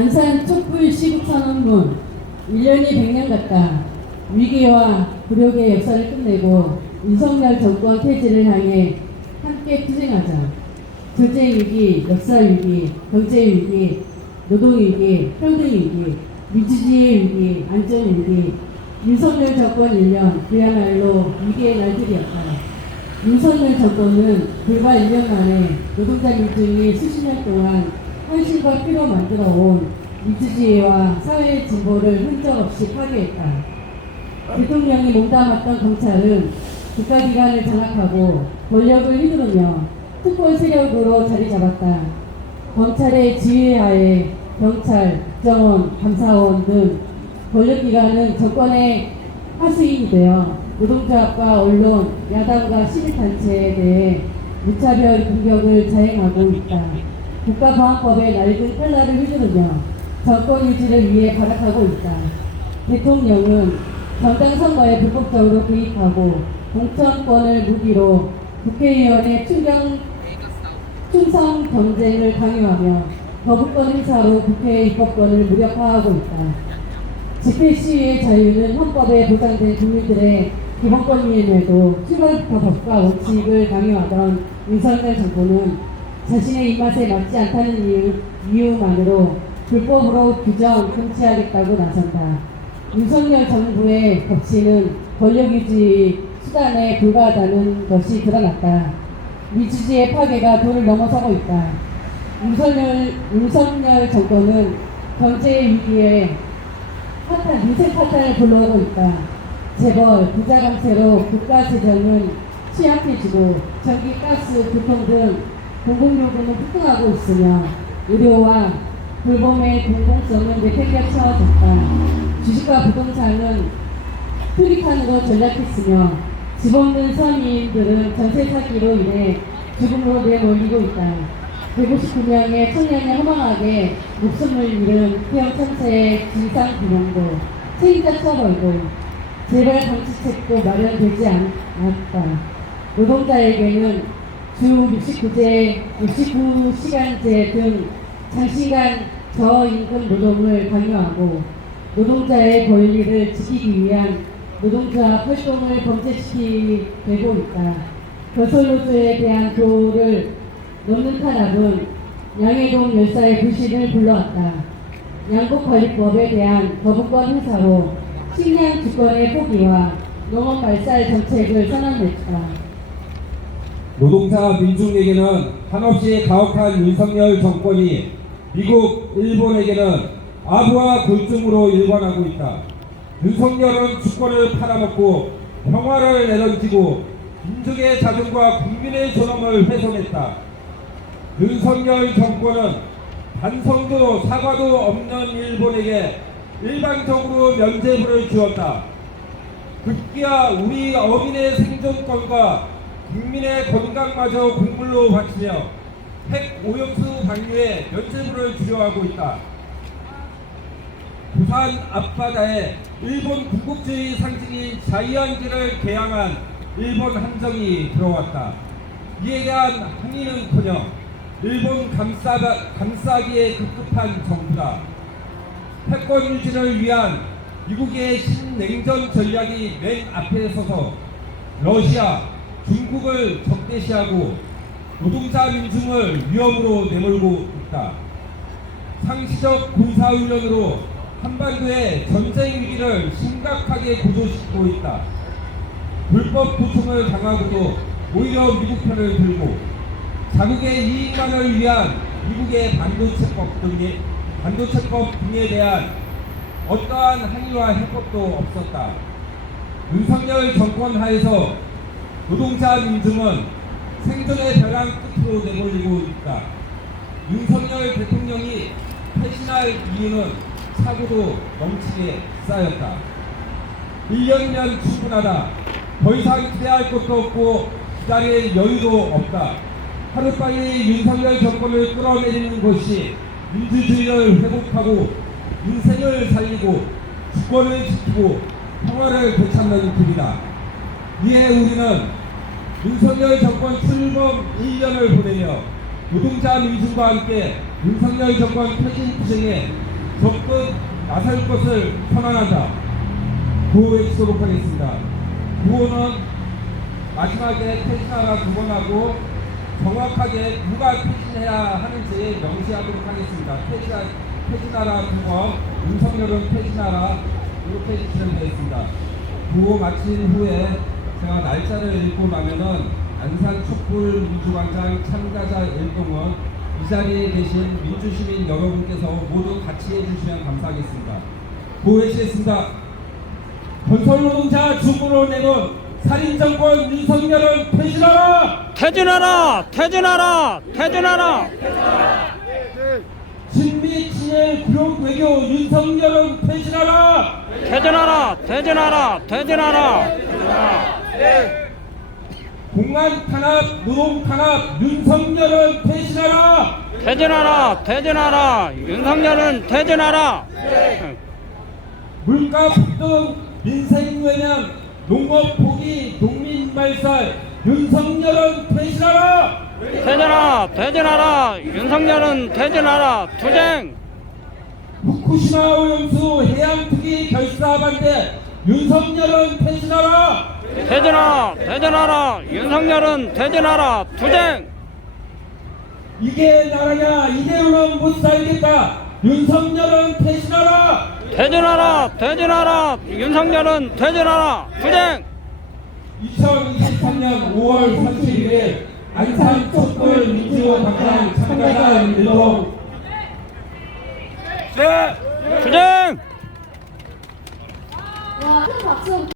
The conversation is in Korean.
안산 촛불 시국선언문 1년이 100년 같다. 위기와 굴욕의 역사를 끝내고 윤석열 정권 퇴진을 향해 함께 투쟁하자. 전쟁 위기, 역사 위기, 경제 위기, 노동 위기, 평등 위기, 민주주의 위기, 안전 위기. 윤석열 정권 1년, 그야말로 위기의 날들이었다. 윤석열 정권은 불과 1년 만에 노동자 민중이 수십 년 동안 헌신과 피로 만들어온 민주주의와 사회의 진보를 흔적 없이 파괴했다. 대통령이 몸담았던 경찰은 국가기관을 장악하고 권력을 휘두르며 특권 세력으로 자리 잡았다. 검찰의 지휘하에 경찰, 국정원, 감사원 등 권력기관은 정권의 하수인이 되어 노동조합과 언론, 야당과 시민단체에 대해 무차별 공격을 자행하고 있다. 국가보안법의 낡은 칼날을 휘두르며 정권 유지를 위해 발악하고 있다. 대통령은 정당 선거에 불법적으로 개입하고 공천권을 무기로 국회의원의 충성 경쟁을 강요하며 거부권 행사로 국회의 입법권을 무력화하고 있다. 집회 시위의 자유는 헌법에 보장된 국민들의 기본 권리임에도 출발부터 법과 원칙을 강요하던 윤석열 정부는 자신의 입맛에 맞지 않다는 이유만으로 불법으로 규정, 금지하겠다고 나선다. 윤석열 정부의 법치는 권력유지 수단에 불과하다는 것이 드러났다. 민주주의의 파괴가 도를 넘어서고 있다. 윤석열 정권은 경제 위기에 민생 파탄을 불러오고 있다. 재벌, 부자 감세로 국가 재정은 취약해지고 전기, 가스, 교통 등 공공요금은 폭등하고 있으며 의료와 돌봄의 공공성은 내팽개쳐졌다. 주식과 부동산은 투기판으로 전락했으며 집 없는 서민들은 전세 사기로 인해 죽음으로 내몰리고 있다. 159명의 청년이 허망하게 목숨을 잃은 태형 참사의 진상규명도 책임자 처벌도 재발 방지책도 마련되지 않았다. 노동자에게는 주 69시간제 등 장시간 저임금 노동을 강요하고 노동자의 권리를 지키기 위한 노동조합 활동을 범죄시키고 있다. 거설노조에 대한 교를 넘는 탄압은 양해동 열사의 불신을 불러왔다. 양곡관리법에 대한 거부권 행사로 식량 주권의 포기와 농업 말살 정책을 선언했다. 노동자 민중에게는 한없이 가혹한 윤석열 정권이 미국, 일본에게는 아부와 굴중으로 일관하고 있다. 윤석열은 주권을 팔아먹고 평화를 내던지고 민족의 자존과 국민의 존엄을 훼손했다. 윤석열 정권은 반성도 사과도 없는 일본에게 일방적으로 면죄부를 주었다. 급기야 우리 어민의 생존권과 국민의 건강마저 국물로 바치며 핵 오염수 방류에 면죄부를 주려하고 있다. 부산 앞바다에 일본 군국주의 상징인 자이안지를 개항한 일본 함정이 들어왔다. 이에 대한 항의는커녕 일본 감싸기에 급급한 정부다. 패권 유지를 위한 미국의 신냉전 전략이 맨 앞에 서서 러시아, 중국을 적대시하고 노동자 민중을 위험으로 내몰고 있다. 상시적 군사훈련으로 한반도의 전쟁 위기를 심각하게 고조시키고 있다. 불법 도청을 당하고도 오히려 미국 편을 들고 자국의 이익만을 위한 미국의 반도체법 등에 대한 어떠한 항의와 해법도 없었다. 윤석열 정권 하에서 노동자 민중은 생존의 벼랑 끝으로 내몰리고 있다. 윤석열 대통령이 퇴진할 이유는 사고도 넘치게 쌓였다. 1년이면 충분하다. 더 이상 기대할 것도 없고 기다릴 여유도 없다. 하루빨리 윤석열 정권을 끌어내리는 것이 민주주의를 회복하고 인생을 살리고 주권을 지키고 평화를 되찾는 길이다. 이에 우리는 윤석열 정권 출범 1년을 보내며 노동자 민중과 함께 윤석열 정권 퇴진 투쟁에 적극 나설 것을 선언한다. 구호해주도록 하겠습니다. 구호는 마지막에 퇴진하라 2번 하고 정확하게 누가 퇴진해야 하는지 명시하도록 하겠습니다. 퇴진하라 2번, 윤석열은 퇴진하라 이렇게 해주시면 되겠습니다. 구호 마친 후에 제가 날짜를 읽고 나면은 안산 촛불 민주광장 참가자 일동은 이 자리에 계신 민주시민 여러분께서 모두 같이 해주시면 감사하겠습니다. 구호해주겠습니다. 건설노동자 주부로 내놓은 살인정권 윤석열은 퇴진하라! 퇴진하라! 퇴진하라! 퇴진하라! 친미 친일 구룡 외교 윤석열은 퇴진하라! 퇴진하라! 퇴진하라! 퇴진하라! 공안 탄압, 노동 탄압 윤석열은 퇴진하라! 퇴진하라! 퇴진하라! 윤석열은 퇴진하라! 물가 폭등, 민생 외면, 농업 포기, 농민 말살 윤석열은 퇴진하라! 퇴진하라! 퇴진하라! 윤석열은 퇴진하라! 투쟁! 후쿠시마 오염수 해양 투기 결사 반대 윤석열은 퇴진하라! 퇴진하라! 퇴진하라! 윤석열은 퇴진하라! 투쟁! 이게 나라냐 이대로는 못 살겠다 윤석열은 퇴진하라! 퇴진하라! 퇴진하라! 윤석열은 퇴진하라! 투쟁! 2023년 5월 31일 안산 촛불 민주광장 참가자 일동 투쟁! 와, 큰 박수.